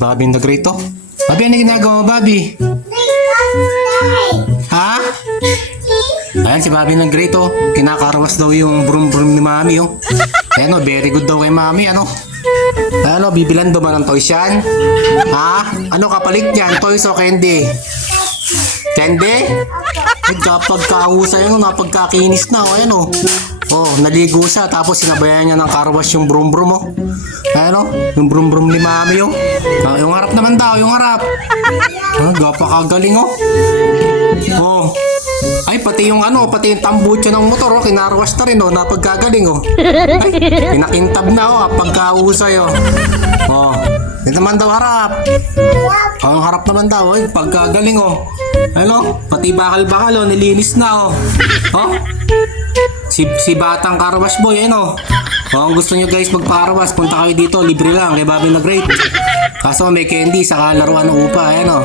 Bobby the Great to. Bobby, ano ginagawa mo, Bobby? Ha? Ayan si Bobby the Great to. Kinakarawas daw yung brum-brum ni Mami, oh. Ayan, oh, very good daw kay Mami, ano? Ano, bibilan daw ba ng toys yan? Ha? Ano kapalit niyan? Toys o candy? Candy? Ay, kapag kahusay yun, napagkakinis na, oh, ayan, oh. Oh, naligo siya, tapos sinabayan niya ng carwash yung brum-brum, oh. Ayan, oh, yung brum-brum ni Mami, oh. Ah, yung harap naman daw, yung harap. Ah, gapakagaling, oh. Oh. Ay, pati yung ano, pati yung tambucho ng motor, oh, kinarwash na rin, oh, napagkagaling, oh. Ay, pinakintab na, oh, pagkahusay, oh. Oh, yun naman daw harap. Oh, yung harap naman daw, ay, pagkagaling, oh. Ano, pati bakal-bakal, oh, nilinis na, oh. Oh, si Batang Carwash Boy, ano. Oh, kung gusto nyo guys magpa-carwash, punta kayo dito, libre lang, kay Bobby the Great. Kaso may candy, saka laruan ng upa, ano.